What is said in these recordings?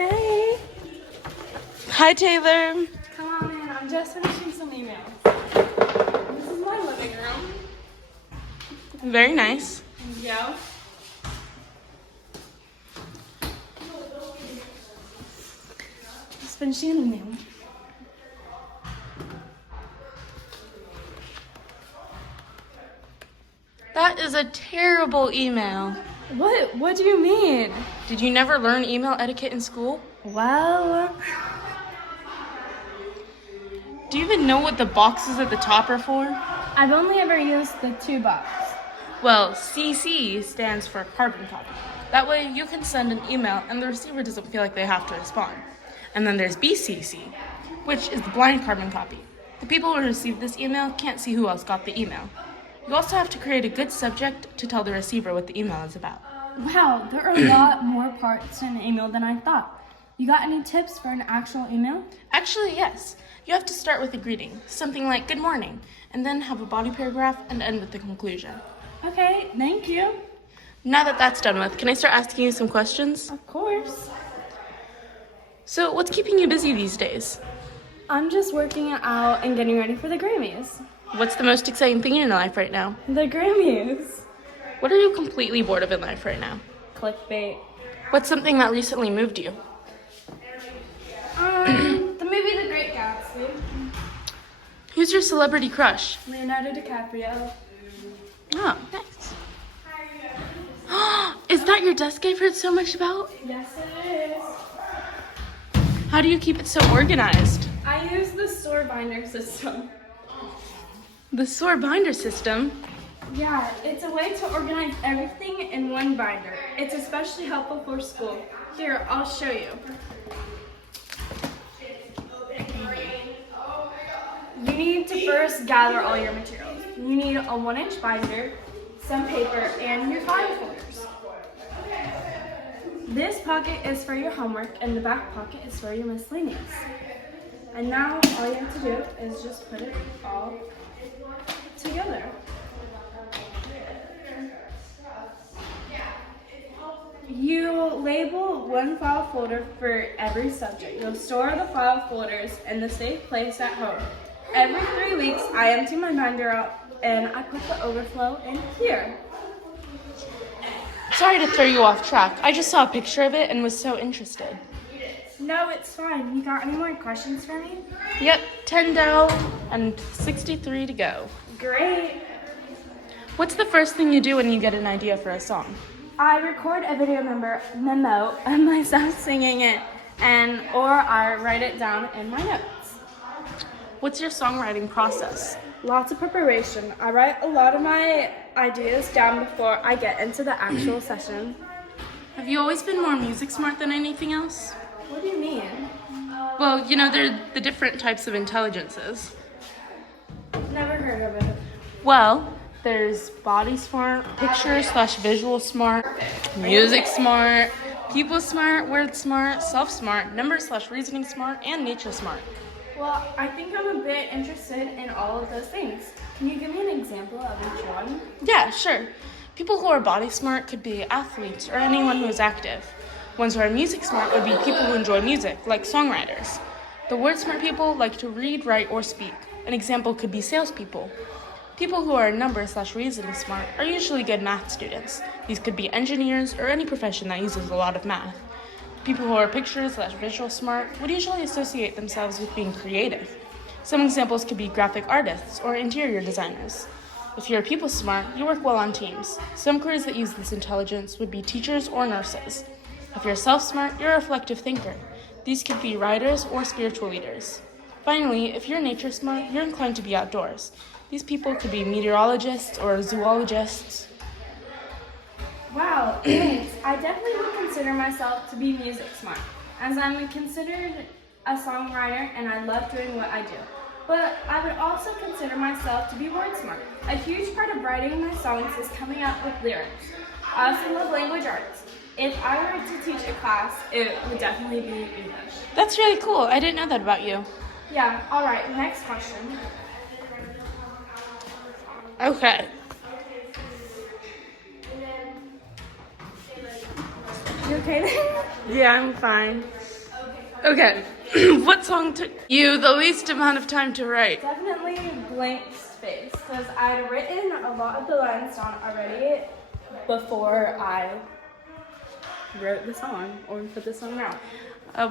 Hey. Hi, Taylor. Come on in. I'm just finishing some emails. This is my living room. Very nice. Yeah. Just finishing an email. That is a terrible email. What do you mean? Did you never learn email etiquette in school? Well, Do you even know what the boxes at the top are for? I've only ever used the 2 box. Well, CC stands for carbon copy. That way you can send an email and the receiver doesn't feel like they have to respond. And then there's BCC, which is the blind carbon copy. The people who receive this email can't see who else got the email. You also have to create a good subject to tell the receiver what the email is about. Wow, there are a lot more parts in an email than I thought. You got any tips for an actual email? Actually, yes. You have to start with a greeting, something like good morning, and then have a body paragraph and end with the conclusion. Okay, thank you. Now that that's done with, can I start asking you some questions? Of course. So, what's keeping you busy these days? I'm just working out and getting ready for the Grammys. What's the most exciting thing in your life right now? The Grammys. What are you completely bored of in life right now? Clickbait. What's something that recently moved you? The movie The Great Gatsby. Who's your celebrity crush? Leonardo DiCaprio. Oh, nice. Is that your desk I've heard so much about? Yes, it is. How do you keep it so organized? I use the store binder system. The Soar binder system? Yeah, it's a way to organize everything in one binder. It's especially helpful for school. Here, I'll show you. You need to first gather all your materials. You need a 1-inch binder, some paper, and your file folders. This pocket is for your homework, and the back pocket is for your miscellaneous. And now all you have to do is just put it all together. You label one file folder for every subject. You'll store the file folders in the safe place at home. Every 3 weeks, I empty my binder out and I put the overflow in here. Sorry to throw you off track. I just saw a picture of it and was so interested. No, it's fine. You got any more questions for me? Yep, 10 down and 63 to go. Great. What's the first thing you do when you get an idea for a song? I record a video memo of myself singing it, or I write it down in my notes. What's your songwriting process? Lots of preparation. I write a lot of my ideas down before I get into the actual session. Have you always been more music smart than anything else? What do you mean? Well, you know, there are the different types of intelligences. Never heard of it. Well, there's body smart, picture/visual smart, music smart, people smart, word smart, self smart, number/reasoning smart, and nature smart. Well, I think I'm a bit interested in all of those things. Can you give me an example of each one? Yeah, sure. People who are body smart could be athletes or anyone who is active. Ones who are music smart would be people who enjoy music, like songwriters. The word smart people like to read, write, or speak. An example could be salespeople. People who are number/reasoning smart are usually good math students. These could be engineers or any profession that uses a lot of math. People who are picture/visual smart would usually associate themselves with being creative. Some examples could be graphic artists or interior designers. If you're people smart, you work well on teams. Some careers that use this intelligence would be teachers or nurses. If you're self-smart, you're a reflective thinker. These could be writers or spiritual leaders. Finally, if you're nature smart, you're inclined to be outdoors. These people could be meteorologists or zoologists. Wow, thanks. I definitely would consider myself to be music smart, as I'm considered a songwriter and I love doing what I do. But I would also consider myself to be word smart. A huge part of writing my songs is coming up with lyrics. I also love language arts. If I were to teach a class, it would definitely be English. That's really cool. I didn't know that about you. Yeah, all right, next question. Okay. Your okay then? Yeah, I'm fine. Okay. What song took you the least amount of time to write? Definitely Blank Space, because I'd written a lot of the lines down already before I wrote the song or put the song out.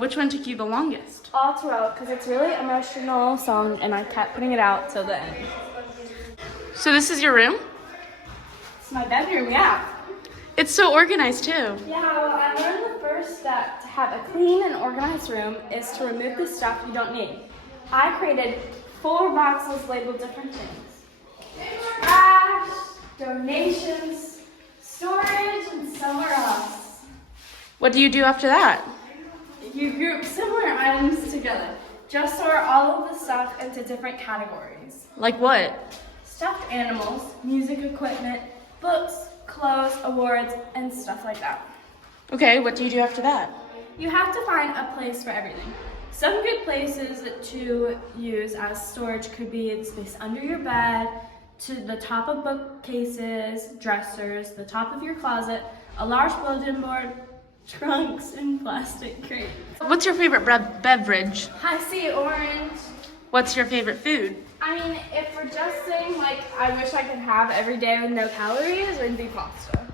Which one took you the longest? All throughout, because it's really emotional song, and I kept putting it out till the end. So this is your room? It's my bedroom, yeah. It's so organized too. Yeah, well, I learned the first step to have a clean and organized room is to remove the stuff you don't need. I created 4 boxes labeled different things. Trash, donations, storage, and somewhere else. What do you do after that? You group similar items together. Just sort all of the stuff into different categories. Like what? Stuffed animals, music equipment, books, clothes, awards, and stuff like that. Okay, what do you do after that? You have to find a place for everything. Some good places to use as storage could be the space under your bed, to the top of bookcases, dressers, the top of your closet, a large bulletin board, trunks, and plastic crates. What's your favorite beverage? I see orange. What's your favorite food? I mean, if we're just saying like I wish I could have every day with no calories, it'd be pasta.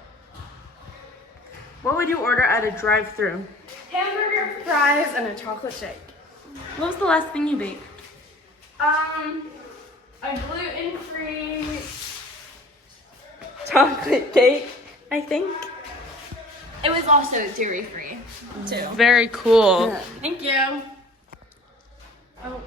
What would you order at a drive-thru? Hamburger, fries, and a chocolate shake. What was the last thing you baked? A gluten-free chocolate cake, I think. It was also dairy-free, too. Very cool. Yeah. Thank you. Oh.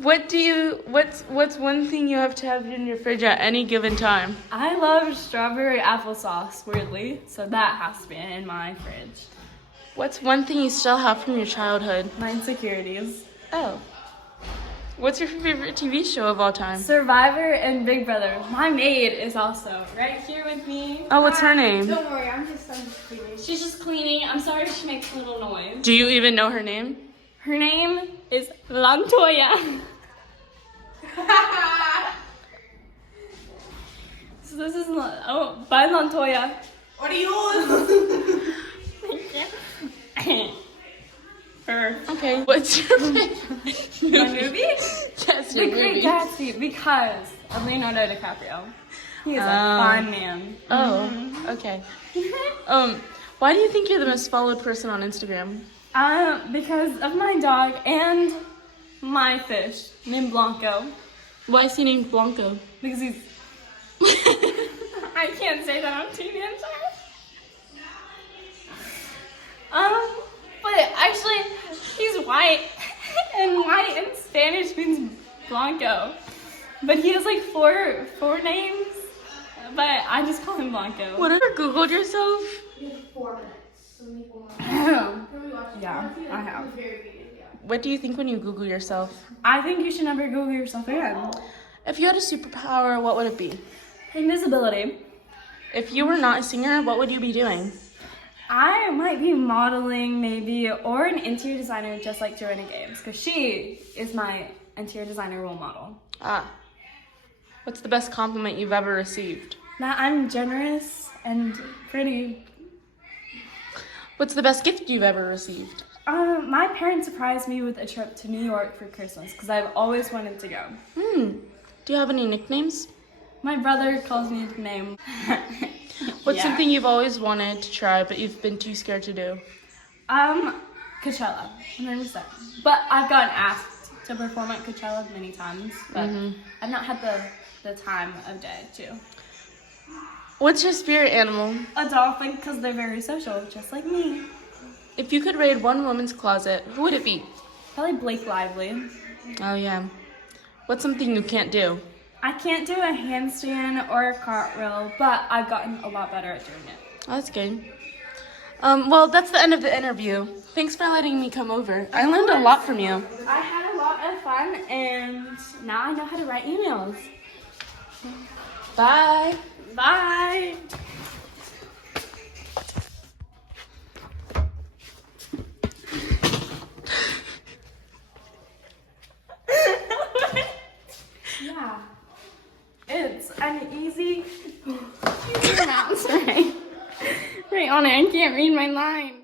What's one thing you have to have in your fridge at any given time? I love strawberry applesauce, weirdly, so that has to be in my fridge. What's one thing you still have from your childhood? My insecurities. Oh. What's your favorite TV show of all time? Survivor and Big Brother. My maid is also right here with me. Oh, what's her name? Don't worry, I'm just cleaning. She's just cleaning. I'm sorry she makes a little noise. Do you even know her name? Her name is Lantoya. So this is bye Lantoya. Adios! Her. Okay. What's your favorite My movie? Yes, The your Great movie. Gatsby, because of Leonardo DiCaprio. He is a fine man. Oh, okay. Why do you think you're the most followed person on Instagram? Because of my dog and my fish named Blanco. Why is he named Blanco? Because he's. I can't say that on TV, I'm sorry. But actually, he's white, and white in Spanish means Blanco. But he has like four names, but I just call him Blanco. Whatever. Googled yourself? You have 4 minutes. So make one. Yeah, I have. What do you think when you Google yourself? I think you should never Google yourself again. If you had a superpower, what would it be? Invisibility. If you were not a singer, what would you be doing? I might be modeling maybe, or an interior designer just like Joanna Games, because she is my interior designer role model. Ah. What's the best compliment you've ever received? That I'm generous and pretty. What's the best gift you've ever received? My parents surprised me with a trip to New York for Christmas, because I've always wanted to go. Do you have any nicknames? My brother calls me the name. What's Yeah. something you've always wanted to try, but you've been too scared to do? Coachella, 100%. But I've gotten asked to perform at Coachella many times, but I've not had the time of day to. What's your spirit animal? A dolphin, because they're very social, just like me. If you could raid one woman's closet, who would it be? Probably Blake Lively. Oh, yeah. What's something you can't do? I can't do a handstand or a cartwheel, but I've gotten a lot better at doing it. Oh, that's good. Well, that's the end of the interview. Thanks for letting me come over. I learned a lot from you. I had a lot of fun, and now I know how to write emails. Bye. Bye. Yeah. It's an easy mouse, right? Right on. on it. I can't read my line.